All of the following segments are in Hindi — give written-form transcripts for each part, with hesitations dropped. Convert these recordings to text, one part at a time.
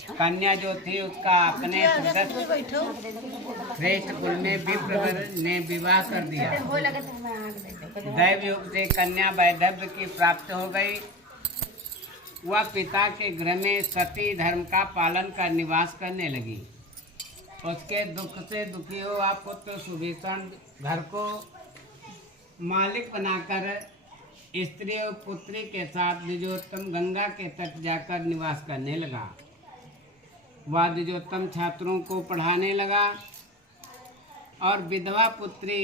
कन्या जो थी उसका अपने श्रेष्ठ कुल में विप्रवर ने विवाह कर दिया। दैव योग से कन्या वैधव्य की प्राप्त हो गई। वह पिता के गृह में सती धर्म का पालन कर निवास करने लगी। उसके दुख से दुखी हुआ पुत्र सुभीषण घर को मालिक बनाकर स्त्री और पुत्री के साथ द्विजोत्तम गंगा के तट जाकर निवास करने लगा। वह द्विजोत्तम छात्रों को पढ़ाने लगा और विधवा पुत्री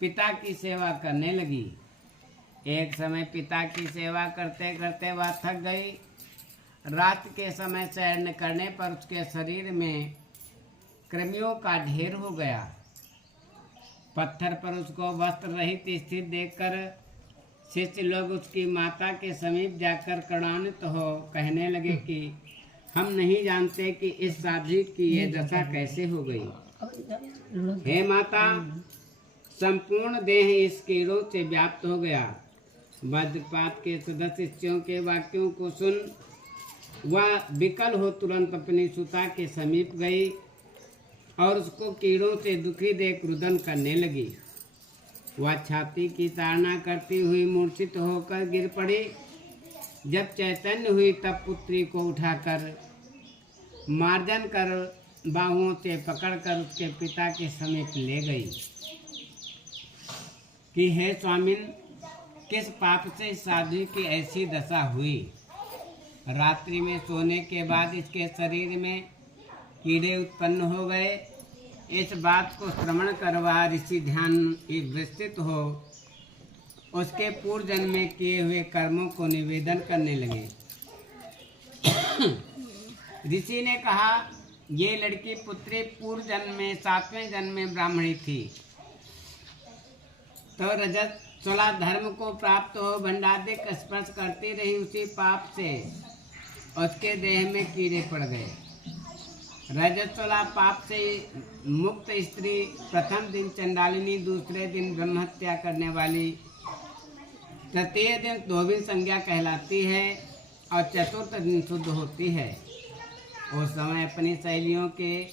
पिता की सेवा करने लगी। एक समय पिता की सेवा करते करते वह थक गई। रात के समय शयन करने पर उसके शरीर में कृमियों का ढेर हो गया। पत्थर पर उसको वस्त्र रहित स्थित देखकर शिष्य लोग उसकी माता के समीप जाकर करुणान्वित हो कहने लगे कि हम नहीं जानते कि इस साध्वी की ये दशा कैसे हो गई। हे माता, संपूर्ण देह इस कीड़ों से व्याप्त हो गया। वज्रपात के सदस्य शिष्यों के वाक्यों को सुन वह विकल हो तुरंत अपनी सुता के समीप गई और उसको कीड़ों से दुखी देख रुदन करने लगी। वह छाती की ताड़ना करती हुई मूर्छित होकर गिर पड़ी। जब चैतन्य हुई तब पुत्री को उठाकर मार्जन कर बाहुओं से पकड़कर उसके पिता के समीप ले गई कि हे स्वामिन, किस पाप से साध्वी की ऐसी दशा हुई। रात्रि में सोने के बाद इसके शरीर में कीड़े उत्पन्न हो गए। इस बात को श्रवण कर वह ऋषि ध्यान विस्तृत हो उसके पूर्व जन्म में किए हुए कर्मों को निवेदन करने लगे। ऋषि ने कहा, ये लड़की पुत्री पूर्व जन्म में 7वें जन्म में ब्राह्मणी थी, तो रजत चला धर्म को प्राप्त हो भंडादिक स्पर्श करती रही। उसी पाप से उसके देह में कीड़े पड़ गए। रजस्वला पाप से मुक्त स्त्री प्रथम दिन चंडालिनी, दूसरे दिन ब्रह्महत्या करने वाली, तृतीय दिन धोबी संज्ञा कहलाती है और चतुर्थ दिन शुद्ध होती है। उस समय अपनी सहेलियों के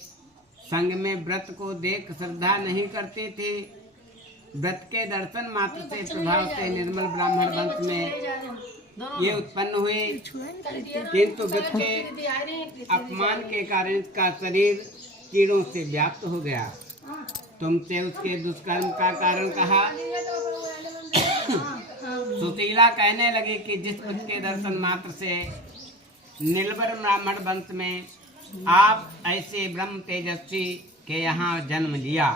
संग में व्रत को देख श्रद्धा नहीं करती थी। व्रत के दर्शन मात्र से प्रभाव से निर्मल ब्राह्मण वंश में ये उत्पन्न हुए, किंतु व्रत के अपमान के कारण इसका शरीर कीड़ों से व्याप्त हो गया। तुमसे उसके दुष्कर्म का कारण कहा। सुशीला कहने लगी कि जिस पुत्र के दर्शन मात्र से निर्बल ब्राह्मण वंश में आप ऐसे ब्रह्म तेजस्वी के यहाँ जन्म लिया,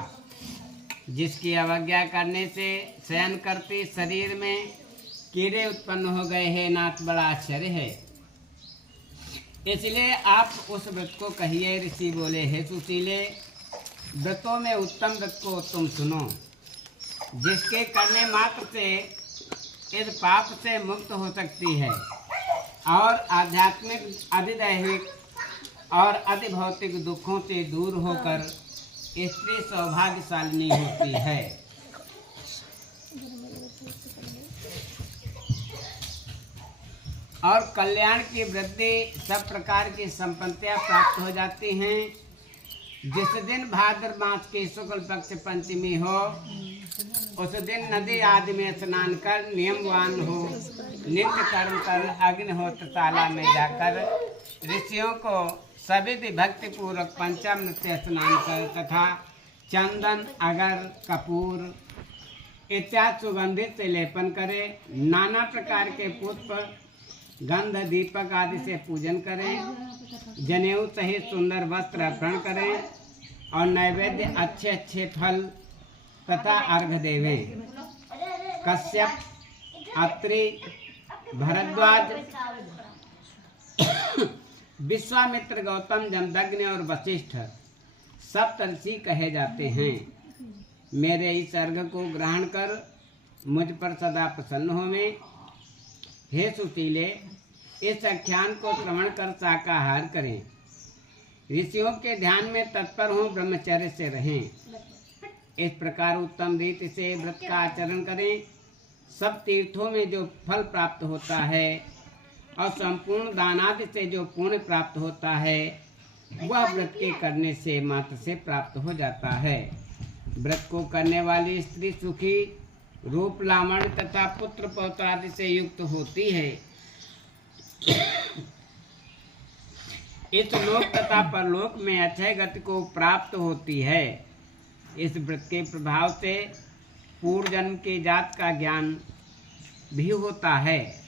जिसकी अवज्ञा करने से शयन करती शरीर में कीड़े उत्पन्न हो गए हैं, नाथ बड़ा आश्चर्य है। इसलिए आप उस व्रत को कहिए। ऋषि बोले, हे सुशीले, व्रतों में उत्तम व्रत को तुम सुनो, जिसके करने मात्र से इस पाप से मुक्त हो सकती है और आध्यात्मिक, अधिदैविक और अधिभौतिक दुखों से दूर होकर स्त्री सौभाग्यशालिनी होती है। और कल्याण की वृद्धि, सब प्रकार की संपत्तियां प्राप्त हो जाती हैं। जिस दिन भाद्र मास की शुक्ल पक्ष पंचमी हो, उस दिन नदी आदि में स्नान कर नियमवान हो, नित्य कर्म कर अग्निहोत्रशाला में जाकर ऋषियों को सभी भक्ति पूर्वक पंचामृत स्नान कर तथा चंदन, अगर, कपूर इत्यादि सुगंधित से लेपन करे। नाना प्रकार के पुष्प, गंध, दीपक आदि से पूजन करें। जनेऊ सहित सुंदर वस्त्र अर्पण करें और नैवेद्य अच्छे अच्छे फल तथा अर्घ देवें। कश्यप, अत्रि, भरद्वाज, विश्वामित्र, गौतम, जमदग्नि और वशिष्ठ सप्तर्षि कहे जाते हैं। मेरे इस अर्घ को ग्रहण कर मुझ पर सदा प्रसन्न होवें। हे सुशीले, इस आख्यान को श्रवण कर शाकाहार करें। ऋषियों के ध्यान में तत्पर हों, ब्रह्मचर्य से रहें। इस प्रकार उत्तम रीति से व्रत का आचरण करें। सब तीर्थों में जो फल प्राप्त होता है और संपूर्ण दानादि से जो पुण्य प्राप्त होता है वह व्रत के करने से मात्र से प्राप्त हो जाता है। व्रत को करने वाली स्त्री सुखी, रूप, लावण्य तथा पुत्र पौत्र आदि से युक्त होती है। इस लोक तथा परलोक में अक्षय गति को प्राप्त होती है। इस व्रत के प्रभाव से पूर्व जन्म के जात का ज्ञान भी होता है।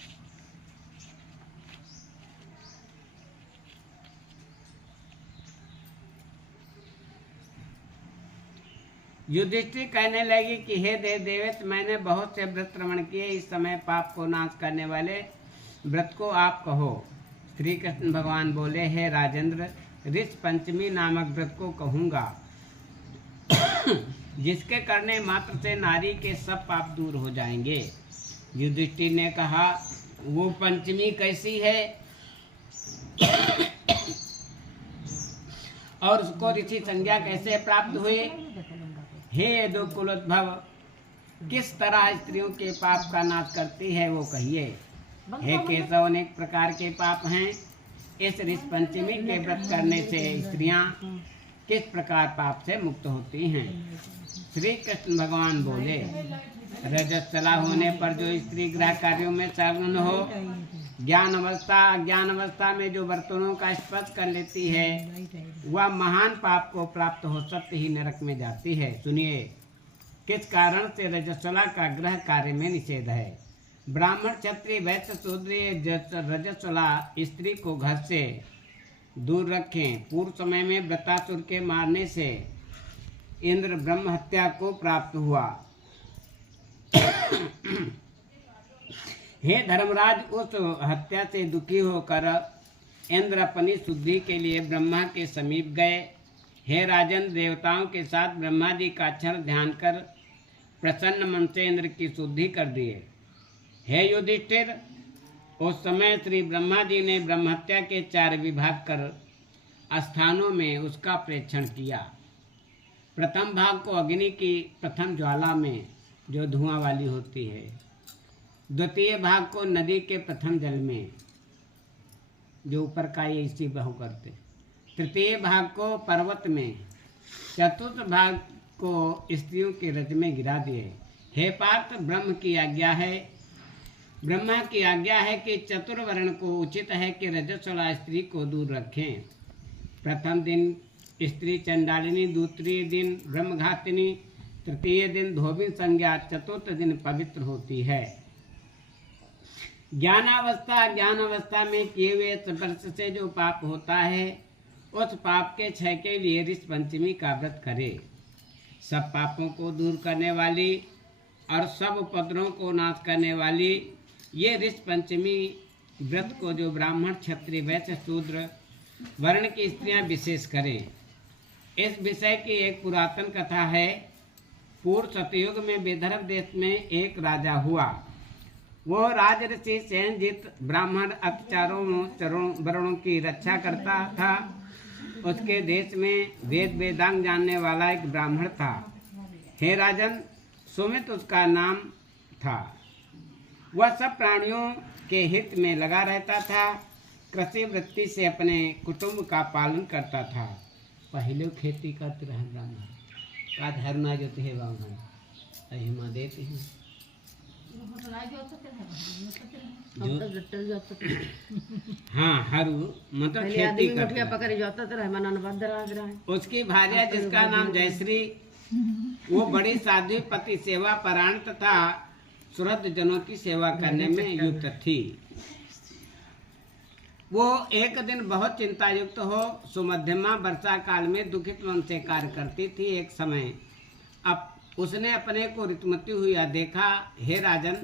युधिष्ठिर कहने लगी कि हे देवेश, मैंने बहुत से व्रत श्रवण किए, इस समय पाप को नाश करने वाले व्रत को आप कहो। श्री कृष्ण भगवान बोले, हे राजेंद्र, ऋष पंचमी नामक व्रत को कहूँगा, जिसके करने मात्र से नारी के सब पाप दूर हो जाएंगे। युधिष्ठिर ने कहा, वो पंचमी कैसी है और उसको ऋषि संज्ञा कैसे प्राप्त हुई? हे दो कुलोद्भव, किस तरह स्त्रियों के पाप का नाश करती है वो कहिए। हे केशव, अनेक प्रकार के पाप हैं। इस ऋषि पंचमी के व्रत करने से स्त्रियां किस प्रकार पाप से मुक्त होती हैं? श्री कृष्ण भगवान बोले, रजस्वला होने पर जो स्त्री गृह कार्यों में संलग्न हो, ज्ञान अवस्था में जो बर्तनों का स्पर्श कर लेती है, वह महान पाप को प्राप्त हो सकते ही नरक में जाती है। सुनिए, किस कारण से रजस्वला का गृह कार्य में निषेध है। ब्राह्मण, क्षत्रिय, वैश्य, शूद्र रजस्वला स्त्री को घर से दूर रखें। पूर्व समय में वृत्रासुर के मारने से इंद्र ब्रह्म हत्या को प्राप्त हुआ। हे धर्मराज, उस हत्या से दुखी होकर इंद्र अपनी शुद्धि के लिए ब्रह्मा के समीप गए। हे राजन, देवताओं के साथ ब्रह्मा जी का क्षण ध्यान कर प्रसन्न मन से इंद्र की शुद्धि कर दिए। हे युधिष्ठिर, उस समय श्री ब्रह्मा जी ने ब्रह्म हत्या के 4 विभाग कर स्थानों में उसका प्रेक्षण किया। प्रथम भाग को अग्नि की प्रथम ज्वाला में जो धुआं वाली होती है, द्वितीय भाग को नदी के प्रथम जल में जो ऊपर का ये इसी बहू करते, तृतीय भाग को पर्वत में, चतुर्थ भाग को स्त्रियों के रज में गिरा दिए। हे पार्थ, ब्रह्मा की आज्ञा है कि चतुर्वर्ण को उचित है कि रजस्वला स्त्री को दूर रखें। प्रथम दिन स्त्री चंडालिनी, दूसरे दिन ब्रह्मघातिनी, तृतीय दिन धोबिन संज्ञा, चतुर्थ दिन पवित्र होती है। ज्ञानावस्था में किए हुए स्पर्श से जो पाप होता है, उस पाप के क्षय के लिए ऋषि पंचमी का व्रत करे। सब पापों को दूर करने वाली और सब उपद्रवों को नाश करने वाली ये ऋषि पंचमी व्रत को जो ब्राह्मण, क्षत्रिय, वैश्य, शूद्र वर्ण की स्त्रियां विशेष करें। इस विषय की एक पुरातन कथा है। पूर्व सतयुग में विदर्भ देश में एक राजा हुआ। वो राजऋषि सेनजित ब्राह्मण अत्याचारों वर्णों की रक्षा करता था। उसके देश में वेदांग जानने वाला एक ब्राह्मण था। हे राजन, सुमित उसका नाम था। वह सब प्राणियों के हित में लगा रहता था। कृषि वृत्ति से अपने कुटुंब का पालन करता था। पहले खेती करते रहे ब्राह्मण का धर्म जोते है ब्राह्मण अहिमा देते हैं हाँ हरू मतलब खेती करते। उसकी भार्या जिसका नाम जयश्री, वो बड़ी साध्वी, पति सेवा परायण तथा श्रद्ध जनों की सेवा करने में युक्त थी। वो एक दिन बहुत चिंता युक्त हो सुमध्यमा वर्षा काल में दुखित मन से कार्य करती थी। एक समय अब उसने अपने को ऋतुमती हुआ देखा। हे राजन,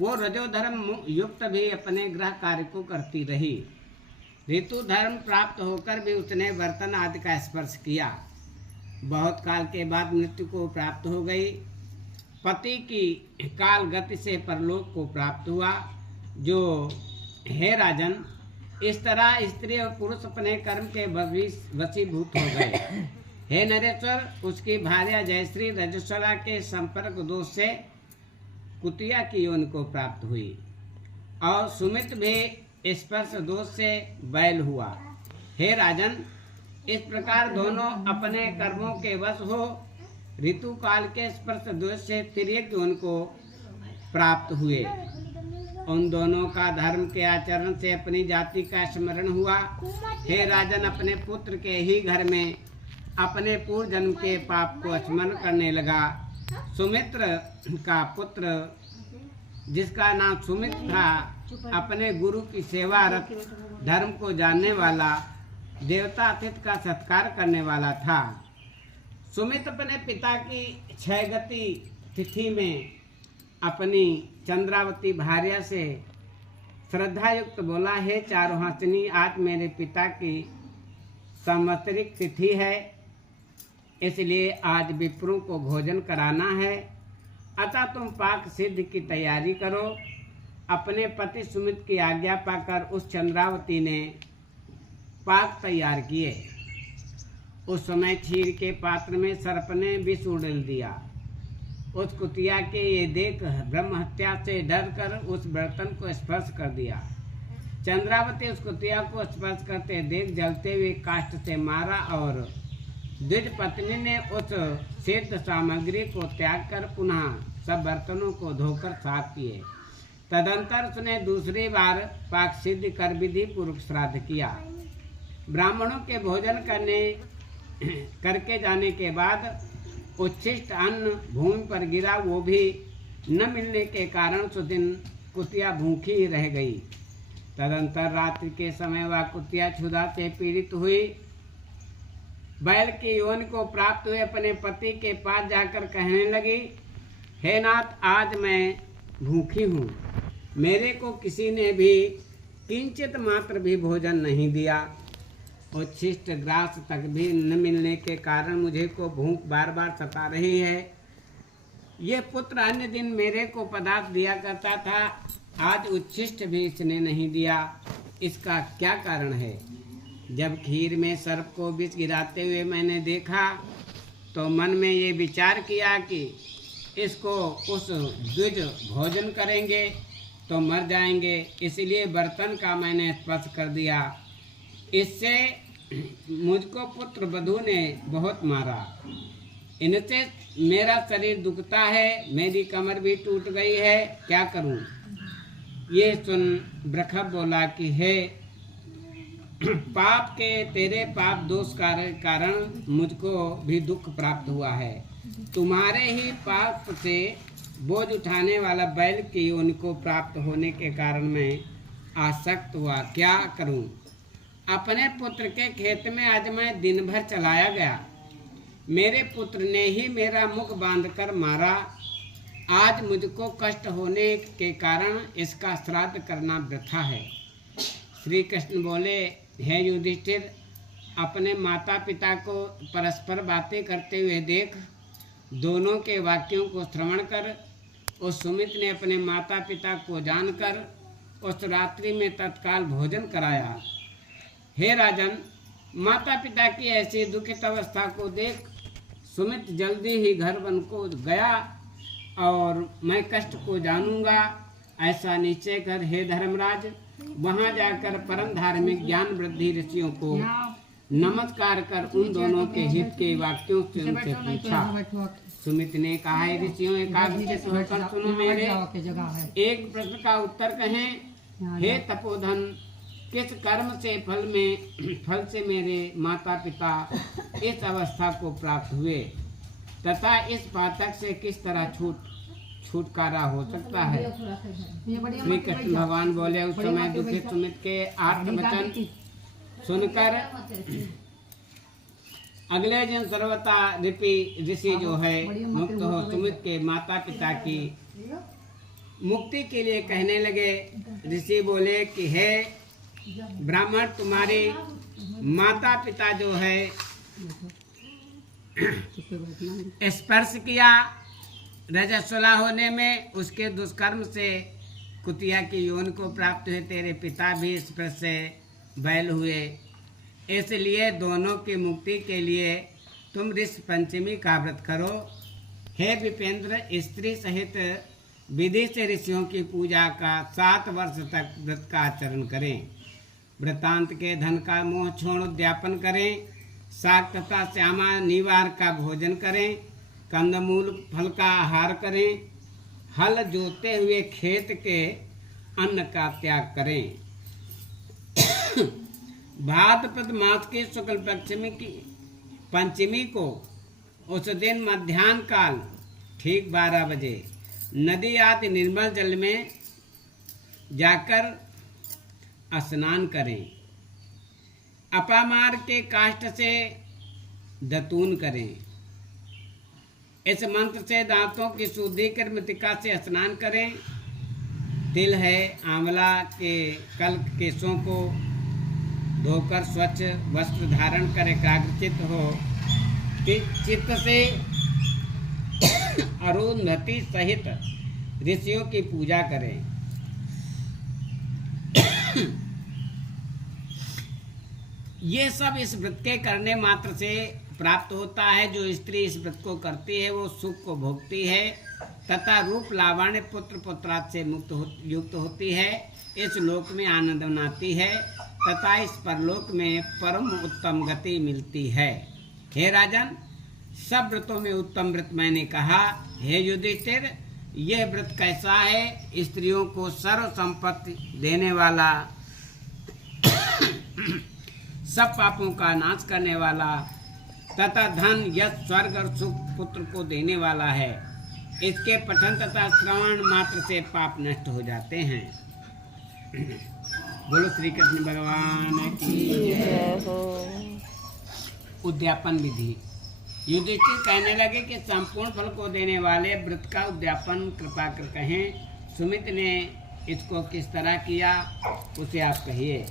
वो रजोधर्म युक्त भी अपने गृह कार्य को करती रही। ऋतु धर्म प्राप्त होकर भी उसने बर्तन आदि का स्पर्श किया। बहुत काल के बाद मृत्यु को प्राप्त हो गई। पति की काल गति से परलोक को प्राप्त हुआ। जो हे राजन, इस तरह स्त्री और पुरुष अपने कर्म के वशीभूत हो गए। हे नरेश्वर, उसकी भार्या जयश्री रजस्वला के संपर्क दोष से कुतिया की योनि को प्राप्त हुई और सुमित भी स्पर्श दोष से बैल हुआ। हे राजन, इस प्रकार दोनों अपने कर्मों के वश हो ऋतु काल के स्पर्श दोष से तिर्यक उनको प्राप्त हुए। उन दोनों का धर्म के आचरण से अपनी जाति का स्मरण हुआ। हे राजन, अपने पुत्र के ही घर में अपने पूर्व जन्म के पाप को स्मरण करने लगा। सुमित्र का पुत्र, जिसका नाम सुमित था, अपने गुरु की सेवारत, धर्म को जानने वाला, देवता अतिथि का सत्कार करने वाला था। सुमित अपने पिता की क्षयगति तिथि में अपनी चंद्रावती भार्या से श्रद्धायुक्त बोला, हे चारुहासिनी, आज मेरे पिता की संवत्सरिक तिथि है, इसलिए आज विप्रों को भोजन कराना है, अतः तुम पाक सिद्ध की तैयारी करो। अपने पति सुमित की आज्ञा पाकर उस चंद्रावती ने पाक तैयार किए। उस समय क्षीर के पात्र में सर्प ने विष उड़ेल दिया। उस कुतिया के ये देख ब्रह्म हत्या से डर कर उस बर्तन को स्पर्श कर दिया। चंद्रावती उस कुतिया को स्पर्श करते देख जलते हुए काष्ठ से मारा और द्विज पत्नी ने उस सिद्ध सामग्री को त्याग कर पुनः सब बर्तनों को धोकर साफ किए। तदंतर उसने दूसरी बार पाक सिद्ध कर विधि पूर्वक श्राद्ध किया। ब्राह्मणों के भोजन करके जाने के बाद उच्छिष्ट अन्न भूमि पर गिरा, वो भी न मिलने के कारण उस दिन कुतिया भूखी ही रह गई। तदंतर रात्रि के समय वह कुतिया क्षुधा से पीड़ित हुई। बैल की योनि को प्राप्त हुए अपने पति के पास जाकर कहने लगी, हे नाथ, आज मैं भूखी हूँ, मेरे को किसी ने भी किंचित मात्र भी भोजन नहीं दिया। उच्छिष्ट ग्रास तक भी न मिलने के कारण मुझे को भूख बार बार सता रही है। ये पुत्र अन्य दिन मेरे को पदार्थ दिया करता था, आज उच्छिष्ट भी इसने नहीं दिया, इसका क्या कारण है? जब खीर में सर्प को विष गिराते हुए मैंने देखा तो मन में ये विचार किया कि इसको उस द्विज भोजन करेंगे तो मर जाएंगे, इसलिए बर्तन का मैंने स्पर्श कर दिया। इससे मुझको पुत्र वधू ने बहुत मारा, इनसे मेरा शरीर दुखता है, मेरी कमर भी टूट गई है, क्या करूं? ये सुन बृखभ बोला कि हे पाप के तेरे पाप दोष कारण मुझको भी दुख प्राप्त हुआ है। तुम्हारे ही पाप से बोझ उठाने वाला बैल की योनि को प्राप्त होने के कारण मैं आसक्त हुआ, क्या करूं? अपने पुत्र के खेत में आज मैं दिन भर चलाया गया, मेरे पुत्र ने ही मेरा मुख बांधकर मारा। आज मुझको कष्ट होने के कारण इसका श्राद्ध करना वृथा है। श्री कृष्ण बोले, हे युधिष्ठिर, अपने माता पिता को परस्पर बातें करते हुए देख दोनों के वाक्यों को श्रवण कर उस सुमित ने अपने माता पिता को जानकर उस रात्रि में तत्काल भोजन कराया। हे राजन, माता पिता की ऐसी दुखित अवस्था को देख सुमित जल्दी ही घर वन को गया और मैं कष्ट को जानूंगा ऐसा निश्चय कर, हे धर्मराज, वहां जाकर परम धार्मिक ज्ञान वृद्धि ऋषियों को नमस्कार कर उन दोनों के हित के वाक्यों से उनसे पूछा। सुमित ने कहा, ऋषियों, एकाग्र होकर सुनो, मेरे एक प्रश्न का उत्तर कहें। हे तपोधन, किस कर्म से फल से मेरे माता पिता इस अवस्था को प्राप्त हुए तथा इस पातक से किस तरह छुटकारा हो सकता है? श्री कृष्ण भगवान बोले, उस समय दुखित सुमित के आत्मवचन सुनकर अगले दिन सर्वथा ऋषि जो है मुक्त हो सुमित के माता पिता की मुक्ति के लिए कहने लगे। ऋषि बोले कि हे ब्राह्मण, तुम्हारे माता पिता जो है स्पर्श किया रजस्वला होने में, उसके दुष्कर्म से कुतिया की योनि को प्राप्त हुए, तेरे पिता भी स्पर्श से बैल हुए, इसलिए दोनों की मुक्ति के लिए तुम ऋषि पंचमी का व्रत करो। हे विपेंद्र, स्त्री सहित विधि से ऋषियों की पूजा का 7 वर्ष तक व्रत का आचरण करें। व्रतांत के धन का मोह छोड़ उद्यापन करें। शाक तथा श्यामा निवार का भोजन करें। कंदमूल फल का आहार करें। हल जोते हुए खेत के अन्न का त्याग करें। भाद्रपद मास की शुक्ल पंचमी को उस दिन मध्याह्न काल ठीक 12 बजे नदी आदि निर्मल जल में जाकर स्नान करें। अपामार के काष्ठ से दतून करें। इस मंत्र से दांतों की शुद्धि कर मृतिका से स्नान करें। तिल है आंवला के कल केशों को धोकर स्वच्छ वस्त्र धारण कर एकाग्रचित हो चित्त से अरुंधति सहित ऋषियों की पूजा करें। ये सब इस व्रत के करने मात्र से प्राप्त होता है। जो स्त्री इस व्रत को करती है वो सुख को भोगती है तथा रूप लावण्य पुत्र पुत्रात् से युक्त होती है। इस लोक में आनंद मनाती है तथा इस परलोक में परम उत्तम गति मिलती है। हे राजन, सब व्रतों में उत्तम व्रत मैंने कहा। हे युधिष्ठिर, यह व्रत कैसा है? स्त्रियों को सर्व संपत्ति देने वाला, सब पापों का नाश करने वाला तथा धन यश स्वर्ग और सुख पुत्र को देने वाला है। इसके पठन तथा श्रवण मात्र से पाप नष्ट हो जाते हैं। बोलो श्री कृष्ण भगवान की जय हो। उद्यापन विधि। युधिष्ठिर कहने लगे कि संपूर्ण फल को देने वाले व्रत का उद्यापन कृपा कर कहें। सुमित ने इसको किस तरह किया उसे आप कहिए।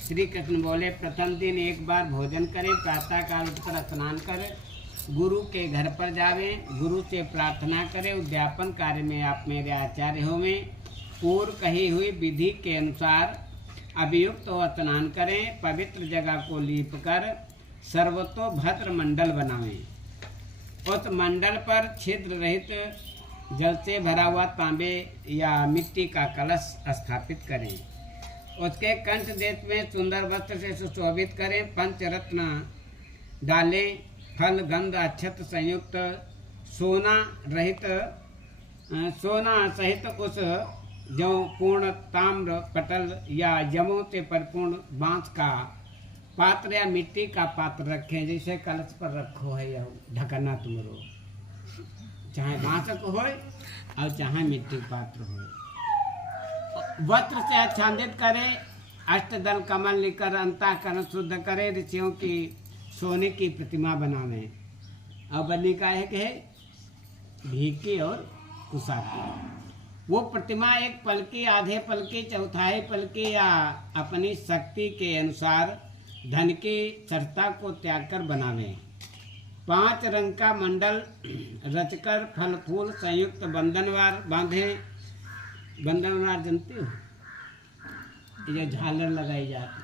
श्री कृष्ण बोले, प्रथम दिन एक बार भोजन करें, प्रातः काल उठकर स्नान करें, गुरु के घर पर जावें, गुरु से प्रार्थना करें, उद्यापन कार्य में आप मेरे आचार्य होवें। पूर्व कही हुई विधि के अनुसार अभियुक्त हो स्नान करें, पवित्र जगह को लीप कर सर्वतोभद्र मंडल बनावें। उस मंडल पर छिद्र रहित जल से भरा हुआ तांबे या मिट्टी का कलश स्थापित करें। उसके कंठ देश में सुंदर वस्त्र से सुशोभित करें। पंचरत्न डालें। फल गंध अक्षत संयुक्त सोना सहित उस जौ पूर्ण ताम्र पटल या जमों से परिपूर्ण बांस का पात्र या मिट्टी का पात्र रखें। जैसे कलश पर रखो है या ढकना तुमरो, चाहे बांस को हो और चाहे मिट्टी पात्र हो। वस्त्र से आच्छादित करें। अष्टदल कमल लेकर अंतःकरण शुद्ध करें। ऋषियों की सोने की प्रतिमा बनावें। और बनी का एक है भीकी और कुशा की। वो प्रतिमा एक पलकी, आधे पलकी, चौथाई पलकी या अपनी शक्ति के अनुसार धन की चर्चा को त्याग कर बनावें। 5 रंग का मंडल रचकर फल फूल संयुक्त बंधनवार बांधे। बंधनवार जानते हो? ये झालर लगाई जाती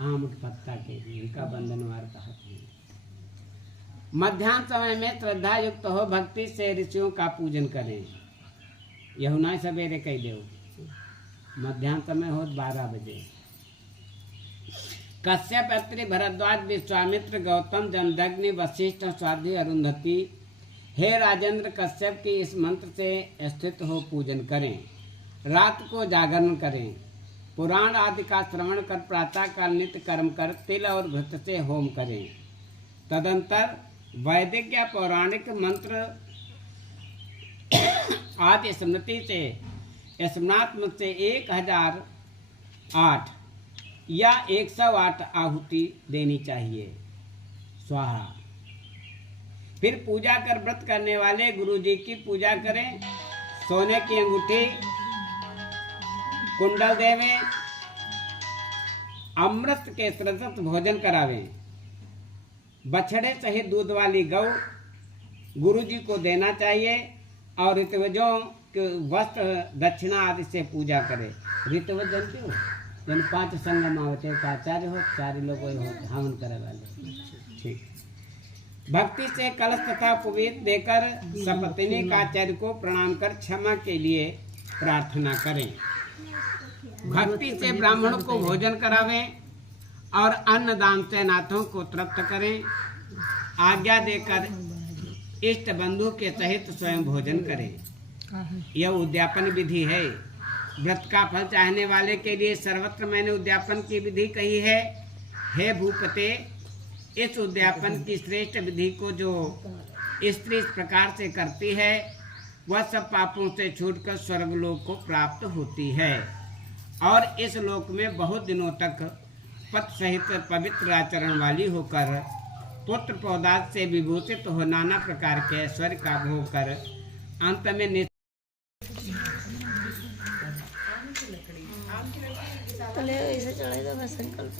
आम पत्ता के, इनका बंधनवार कहते हैं। मध्याह्न समय में श्रद्धा युक्त हो भक्ति से ऋषियों का पूजन करें। यहुना सवेरे कह दो, मध्याह्न समय हो 12 बजे। कश्यप, अत्रि, भरद्वाज, विश्वामित्र, गौतम, जमदग्नि, वशिष्ठ, स्वाध्वी, अरुंधति। हे राजेंद्र, कश्यप की इस मंत्र से स्थित हो पूजन करें। रात को जागरण करें। पुराण आदि का श्रवण कर प्रातः काल नित्य कर्म कर तिल और घृत से होम करें। तदंतर वैदिक या पौराणिक मंत्र आदि स्मृति से स्मरणात्मक से 1008 या 108 आहुति देनी चाहिए। स्वाहा। फिर पूजा कर व्रत करने वाले गुरु जी की पूजा करें। सोने की अंगूठी, कुंडल देवें। अमृत के सदृश भोजन करावें। बछड़े सहित दूध वाली गौ गुरु जी को देना चाहिए और ऋतुवजों के वस्त्र दक्षिणा आदि से पूजा करें। ऋतुवज जानते हो? जन 5 संगम आवते आचार्य हो, 4 लोग हो हवन करे वाले। ठीक। भक्ति से कलश तथा पुवेत देकर सपत्नी का आचार्य को प्रणाम कर क्षमा के लिए प्रार्थना करें। भक्ति से ब्राह्मणों को भोजन करावें और अन्नदान से नाथों को तृप्त करें। आज्ञा देकर इष्ट बंधु के सहित स्वयं भोजन करें। यह उद्यापन विधि है। व्रत का फल चाहने वाले के लिए सर्वत्र मैंने उद्यापन की विधि कही है। हे भूपते, इस उद्यापन की श्रेष्ठ विधि को जो स्त्री इस प्रकार से करती है वह सब पापों से छूटकर स्वर्गलोक को प्राप्त होती है और इस लोक में बहुत दिनों तक पत सहित पवित्र आचरण वाली होकर पुत्र पौदाद से विभूषित हो नाना प्रकार के ऐश्वर्य का भोग कर अंत में ऐसे चढ़ाई मैं संकल्प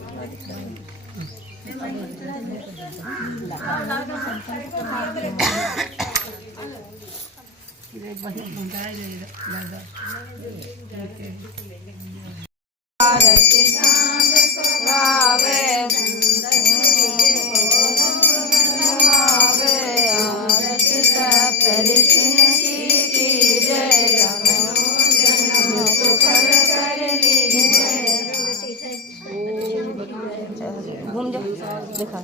घूम जा देखा